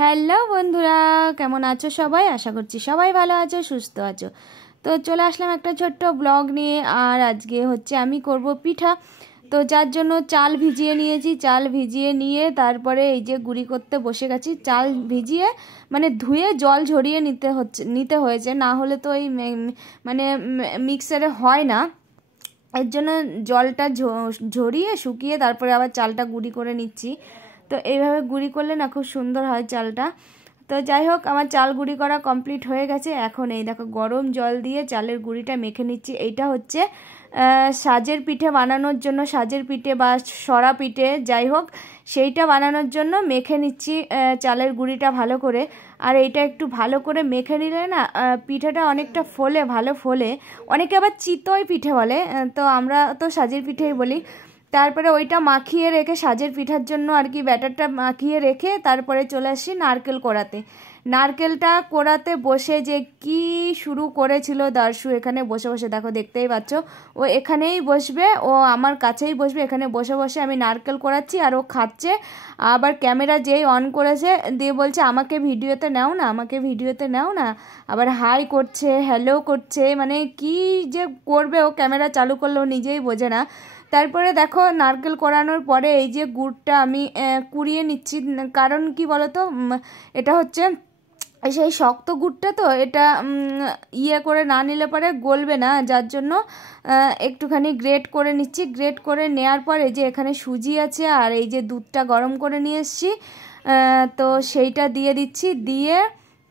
Hello বন্ধুরা, কেমন আছো সবাই? আশা করছি সবাই ভালো আছো, সুস্থ আছো। তো চলে আসলাম একটা ছোট্ট ব্লগ নিয়ে। আর আজকে হচ্ছে আমি করব পিঠা। তো যার জন্য চাল ভিজিয়ে নিয়েছি। চাল ভিজিয়ে নিয়ে তারপরে এই যে গুঁড়ি করতে বসে গেছি। চাল ভিজিয়ে মানে ধুয়ে জল ঝরিয়ে নিতে হয়েছে, না হলে তো ওই মানে মিক্সারে হয় না। এর জন্য জলটা ঝরিয়ে শুকিয়ে তারপরে আবার চালটা গুঁড়ি করে নিচ্ছি। তো এইভাবে গুঁড়ি করলে না খুব সুন্দর হয় চালটা। তো যাই হোক, আমার চাল গুঁড়ি করা কমপ্লিট হয়ে গেছে। এখন এই দেখো গরম জল দিয়ে চালের গুঁড়িটা মেখে নিচ্ছি। এইটা হচ্ছে সাজের পিঠে বানানোর জন্য, সাজের পিঠে বা সরা পিঠে যাই হোক সেইটা বানানোর জন্য মেখে নিচ্ছি চালের গুঁড়িটা ভালো করে। আর এইটা একটু ভালো করে মেখে নিলে না পিঠেটা অনেকটা ফোলে, ভালো ফোলে। অনেকে আবার চিতই পিঠে বলে, তো আমরা তো সাজের পিঠেই বলি। তারপরে ওইটা মাখিয়ে রেখে সাজের পিঠার জন্য আর কি ব্যাটারটা মাখিয়ে রেখে তারপরে চলে আসি নারকেল কোড়াতে। নারকেলটা কোড়াতে বসে যে কি শুরু করেছিল দারশু, এখানে বসে বসে দেখো, দেখতেই পাচ্ছ। ও এখানেই বসবে, ও আমার কাছেই বসবে। এখানে বসে বসে আমি নারকেল কোড়াচ্ছি আর ও খাচ্ছে। আবার ক্যামেরা যেই অন করেছে দিয়ে বলছে আমাকে ভিডিওতে নাও না, আমাকে ভিডিওতে নাও না। আবার হাই করছে, হ্যালো করছে, মানে কি যে করবে ও ক্যামেরা চালু করলেও নিজেই বোঝে না। তারপরে দেখো নারকেল কোড়ানোর পরে এই যে গুড়টা আমি কুড়িয়ে নিচ্ছি। কারণ কি বলতো, এটা হচ্ছে সেই শক্ত গুড়টা, তো এটা ইয়ে করে না নিলে পরে গলবে না, যার জন্য একটুখানি গ্রেট করে নিচ্ছি। গ্রেট করে নেওয়ার পরে যে এখানে সুজি আছে আর এই যে দুধটা গরম করে নিয়ে এসেছি, তো সেইটা দিয়ে দিচ্ছি। দিয়ে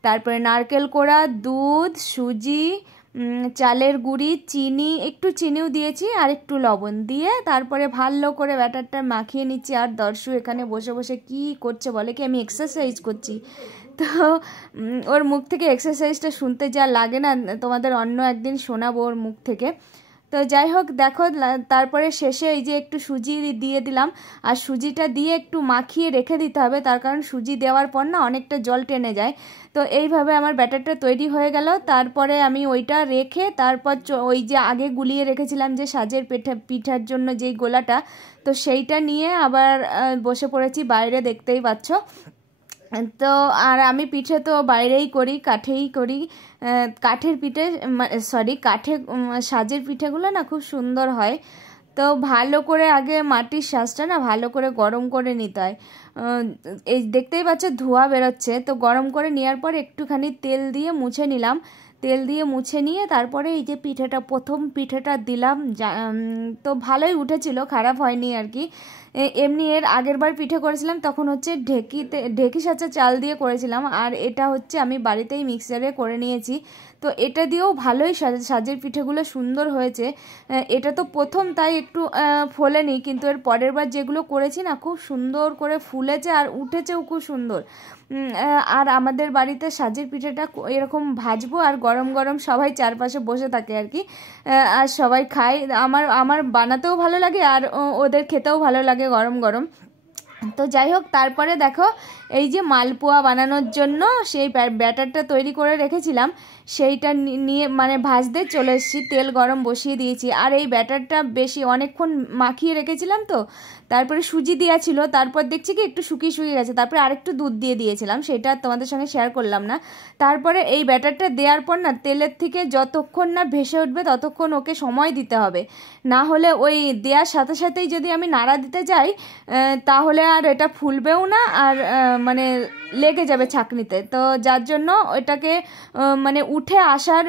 তারপরে নারকেল কোড়া, দুধ, সুজি, চালের গুঁড়ি, চিনি, একটু চিনিও দিয়েছি আর একটু লবণ দিয়ে তারপরে ভালো করে ব্যাটারটা মাখিয়ে নিচ্ছি। আর দর্শু এখানে বসে বসে কি করছে বলে কি, আমি এক্সারসাইজ করছি। তো ওর মুখ থেকে এক্সারসাইজটা শুনতে যা লাগে না, তোমাদের অন্য একদিন শোনাবো ওর মুখ থেকে। তো যাই হোক দেখো, তারপরে শেষে এই যে একটু সুজি দিয়ে দিলাম। আর সুজিটা দিয়ে একটু মাখিয়ে রেখে দিতে হবে, তার কারণ সুজি দেওয়ার পর না অনেকটা জল টেনে যায়। তো এইভাবে আমার ব্যাটারটা তৈরি হয়ে গেল। তারপরে আমি ওইটা রেখে তারপর ওই যে আগে গুলিয়ে রেখেছিলাম যে সাজের পিঠার জন্য যেই গোলাটা, তো সেইটা নিয়ে আবার বসে পড়েছি বাইরে, দেখতেই পাচ্ছ। তো আর আমি পিঠে তো বাইরেই করি, কাঠেই করি। কাঠের পিঠে, কাঠে সাজের পিঠেগুলো না খুব সুন্দর হয়। তো ভালো করে আগে মাটির সাজটা না ভালো করে গরম করে নিতে হয়। এই দেখতেই পাচ্ছ ধোঁয়া বেরোচ্ছে, তো গরম করে নেওয়ার পর একটুখানি তেল দিয়ে মুছে নিলাম। তেল দিয়ে মুছে নিয়ে তারপরে এই যে পিঠেটা, প্রথম পিঠেটা দিলাম, তো ভালোই উঠেছিল, খারাপ হয়নি আর কি। এমনি এর আগের বার পিঠে করেছিলাম তখন হচ্ছে ঢেকি সাঁচা চাল দিয়ে করেছিলাম, আর এটা হচ্ছে আমি বাড়িতেই মিক্সারে করে নিয়েছি। তো এটা দিয়েও ভালোই সাজের পিঠেগুলো সুন্দর হয়েছে। এটা তো প্রথম তাই একটু ফোলেনি, কিন্তু এর পরের বার যেগুলো করেছি না খুব সুন্দর করে ফুলেছে আর উঠেছেও খুব সুন্দর। আর আমাদের বাড়িতে সাজের পিঠেটা এরকম ভাজবো আর গরম গরম সবাই চারপাশে বসে থাকে আর কি, আর সবাই খায়। আমার বানাতেও ভালো লাগে আর ওদের খেতেও ভালো লাগে গরম গরম। তো যাই হোক, তারপরে দেখো এই যে মালপোয়া বানানোর জন্য সেই ব্যাটারটা তৈরি করে রেখেছিলাম, সেইটা নিয়ে মানে ভাজতে চলে এসেছি। তেল গরম বসিয়ে দিয়েছি। আর এই ব্যাটারটা বেশি অনেকক্ষণ মাখিয়ে রেখেছিলাম, তো তারপরে সুজি দেওয়া ছিল, তারপর দেখছি কি একটু শুকিয়ে গেছে, তারপরে আরেকটু দুধ দিয়ে দিয়েছিলাম, সেটা তোমাদের সঙ্গে শেয়ার করলাম না। তারপরে এই ব্যাটারটা দেওয়ার পর না তেলের থেকে যতক্ষণ না ভেসে উঠবে ততক্ষণ ওকে সময় দিতে হবে, না হলে ওই দেওয়ার সাথে সাথেই যদি আমি নাড়া দিতে যাই তাহলে আর এটা ফুলবেও না, আর মানে লেগে যাবে ছাঁকনিতে। তো যার জন্য ওইটাকে মানে উঠে আসার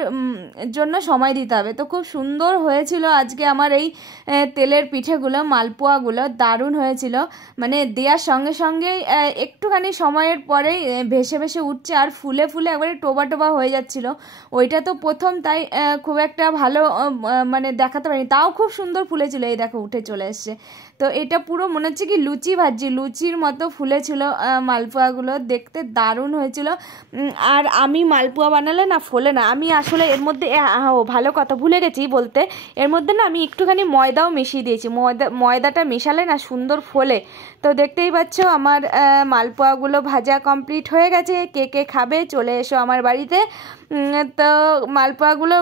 জন্য সময় দিতে হবে। তো খুব সুন্দর হয়েছিল আজকে আমার এই তেলের পিঠেগুলো, মালপোয়াগুলো দারুণ হয়েছিল। মানে দেওয়ার সঙ্গে সঙ্গেই একটুখানি সময়ের পরেই ভেসে ভেসে উঠছে আর ফুলে ফুলে একবারে টোবা টোবা হয়ে যাচ্ছিল। ওইটা তো প্রথম, তাই খুব একটা ভালো মানে দেখাতে পারিনি, তাও খুব সুন্দর ফুলেছিল। এই দেখো উঠে চলে এসছে। তো এটা পুরো মনে হচ্ছে কি লুচি ভাজছি, লুচির মতো ফুলেছিল মালপোয়াগুলো, দেখতে দারুণ হয়েছিল। আর আমি মালপোয়া বানালে না ফোলে না, আমি আসলে এর মধ্যে ভালো কথা ভুলে গেছি বলতে, এর মধ্যে না আমি একটুখানি ময়দাও মিশিয়ে দিয়েছি। ময়দাটা মেশালে না সুন্দর ফোলে। তো দেখতেই পাচ্ছ আমার মালপোয়াগুলো ভাজা কমপ্লিট হয়ে গেছে। কে কে খাবে চলে এসো আমার বাড়িতে। তো মালপোয়াগুলো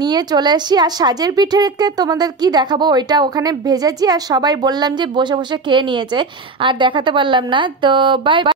নিয়ে চলে এসেছি। আর সাজের পিঠেকে তোমাদের কি দেখাবো, ওইটা ওখানে ভেজেছি আর সবাই বললাম যে বসে বসে খেয়ে নিয়েছে, আর দেখাতে পারলাম না। তো বাই বাই।